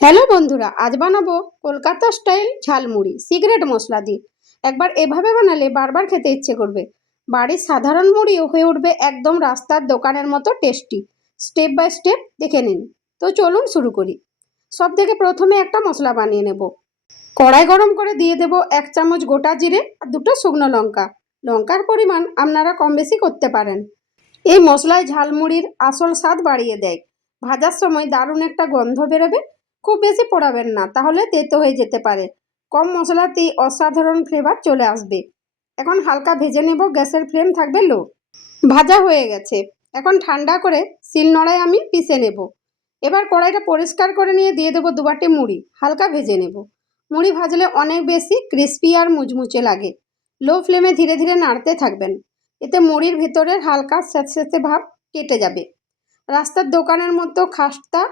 Hello বন্ধুরা, আজ বানাবো কলকাতা স্টাইল ঝালমুড়ি সিক্রেট মশলা দিয়ে। একবার এভাবে বানালে বারবার খেতে ইচ্ছে করবে। বাড়ির সাধারণ মুড়িও হয়ে উঠবে একদম রাস্তার দোকানের মতো টেস্টি। স্টেপ বাই স্টেপ দেখে নিন। তো চলুন শুরু করি। সব থেকে প্রথমে একটা মশলা বানিয়ে নেব। কড়াই গরম করে দিয়ে দেব 1 চামচ গোটা জিরে আর 2টো শুকনো লঙ্কা। লঙ্কার পরিমাণ আপনারা কম বেশি করতে পারেন। এই মশলায় ঝালমুড়ির আসল স্বাদ বাড়িয়ে দেয়। ভাজার সময় দারুণ একটা গন্ধ বেরোবে। খুব বেশি পোড়াবেন না, তাহলে তেতো হয়ে যেতে পারে। কম মশলাতেই অসাধারণ ফ্লেভার চলে আসবে। এখন হালকা ভেজে নেব, গ্যাসের ফ্লেম থাকবে লো। ভাজা হয়ে গেছে। এখন ঠান্ডা করে শিলনোড়ায় আমি পিষে নেব। এবার কড়াইটা পরিষ্কার করে নিয়ে দিয়ে দেবো 2 বাটি মুড়ি। হালকা ভেজে নেব। মুড়ি ভাজলে অনেক বেশি ক্রিস্পি আর মুচমুচে লাগে। লো ফ্লেমে ধীরে ধীরে নাড়তে থাকবেন। এতে মুড়ির ভেতরের হালকা স্যাঁতস্যাঁতে ভাব কেটে যাবে। রাস্তার দোকানের মতো খাস্তা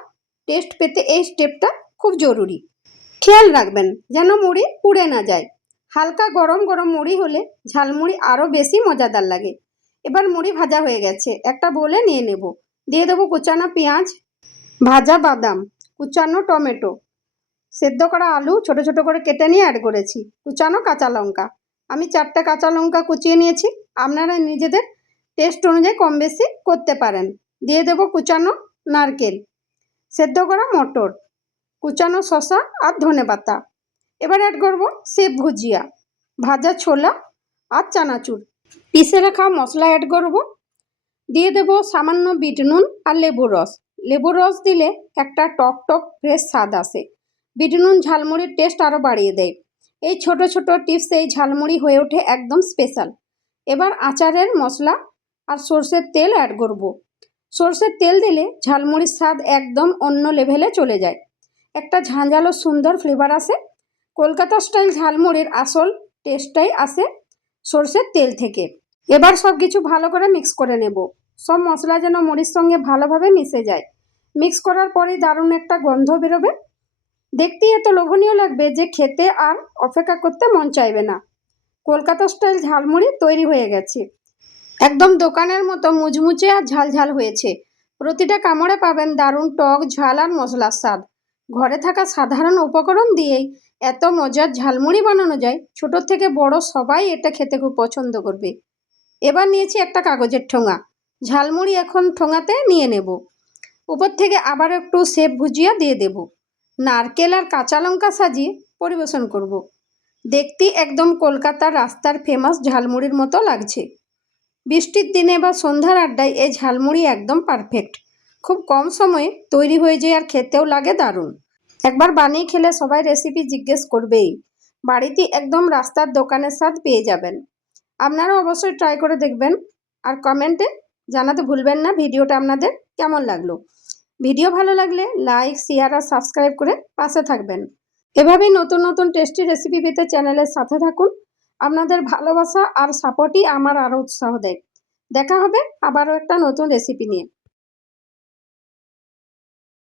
টেস্ট পেতে এই স্টেপটা খুব জরুরি। খেয়াল রাখবেন যেন মুড়ি পুড়ে না যায়। হালকা গরম গরম মুড়ি হলে ঝালমুড়ি আরও বেশি মজাদার লাগে। এবার মুড়ি ভাজা হয়ে গেছে, একটা বোলে নিয়ে নেব। দিয়ে দেবো কুচানো পেঁয়াজ, ভাজা বাদাম, কুচানো টমেটো, সেদ্ধ করা আলু ছোট ছোট করে কেটে নিয়ে অ্যাড করেছি, কুচানো কাঁচা লঙ্কা। আমি 4টে কাঁচা লঙ্কা কুচিয়ে নিয়েছি। আপনারা নিজেদের টেস্ট অনুযায়ী কম বেশি করতে পারেন। দিয়ে দেবো কুচানো নারকেল, সেদ্ধ করা মটর, কুচানো শসা আর ধনেপাতা। এবার অ্যাড করব সেব ভুজিয়া, ভাজা ছোলা আর চানাচুর। পিষে রাখা মশলা অ্যাড করব। দিয়ে দেবো সামান্য বিট নুন আর লেবুর রস। লেবুর রস দিলে একটা টক টক ফ্রেশ স্বাদ আসে। বিট নুন ঝালমুড়ির টেস্ট আরও বাড়িয়ে দেয়। এই ছোট ছোট টিপস এই ঝালমুড়ি হয়ে ওঠে একদম স্পেশাল। এবার আচারের মশলা আর সর্ষের তেল অ্যাড করব। সর্ষের তেল দিলে ঝালমুড়ির স্বাদ একদম অন্য লেভেলে চলে যায়। একটা ঝাঁঝালো সুন্দর ফ্লেভার আসে। কলকাতা স্টাইল ঝালমুড়ির আসল টেস্টটাই আসে সর্ষের তেল থেকে। এবার সব কিছু ভালো করে মিক্স করে নেব। সব মশলা যেন মুড়ির সঙ্গে ভালোভাবে মিশে যায়। মিক্স করার পরেই দারুণ একটা গন্ধ বেরোবে। দেখতেই এত লোভনীয় লাগবে যে খেতে আর অপেক্ষা করতে মন চাইবে না। কলকাতা স্টাইল ঝালমুড়ি তৈরি হয়ে গেছে। একদম দোকানের মতো মুচমুচে আর ঝালঝাল হয়েছে। প্রতিটা কামড়ে পাবেন দারুণ টক ঝাল আর মশলার স্বাদ। ঘরে থাকা সাধারণ উপকরণ দিয়েই এত মজার ঝালমুড়ি বানানো যায়। ছোট থেকে বড় সবাই এটা খেতে খুব পছন্দ করবে। এবার নিয়েছি একটা কাগজের ঠোঙা। ঝালমুড়ি এখন ঠোঙাতে নিয়ে নেব। উপর থেকে আবার একটু সেব ভুজিয়া দিয়ে দেব। নারকেল আর কাঁচা লঙ্কা সাজিয়ে পরিবেশন করব। দেখতেই একদম কলকাতার রাস্তার ফেমাস ঝালমুড়ির মতো লাগছে। বৃষ্টির দিনে বা সন্ধ্যার আড্ডায় এই ঝালমুড়ি একদম পারফেক্ট। খুব কম সময়ে তৈরি হয়ে যায় আর খেতেও লাগে দারুণ। একবার বানিয়ে খেলে সবাই রেসিপি জিজ্ঞেস করবেই। বাড়িতে একদম রাস্তার দোকানের স্বাদ পেয়ে যাবেন। আপনারাও অবশ্যই ট্রাই করে দেখবেন আর কমেন্টে জানাতে ভুলবেন না ভিডিওটা আপনাদের কেমন লাগলো। ভিডিও ভালো লাগলে লাইক শেয়ার আর সাবস্ক্রাইব করে পাশে থাকবেন। এভাবেই নতুন নতুন টেস্টি রেসিপি পেতে চ্যানেলের সাথে থাকুন। আপনাদের ভালোবাসা আর সাপোর্টই আমার আরও উৎসাহ দেয়। দেখা হবে আবারও একটা নতুন রেসিপি নিয়ে।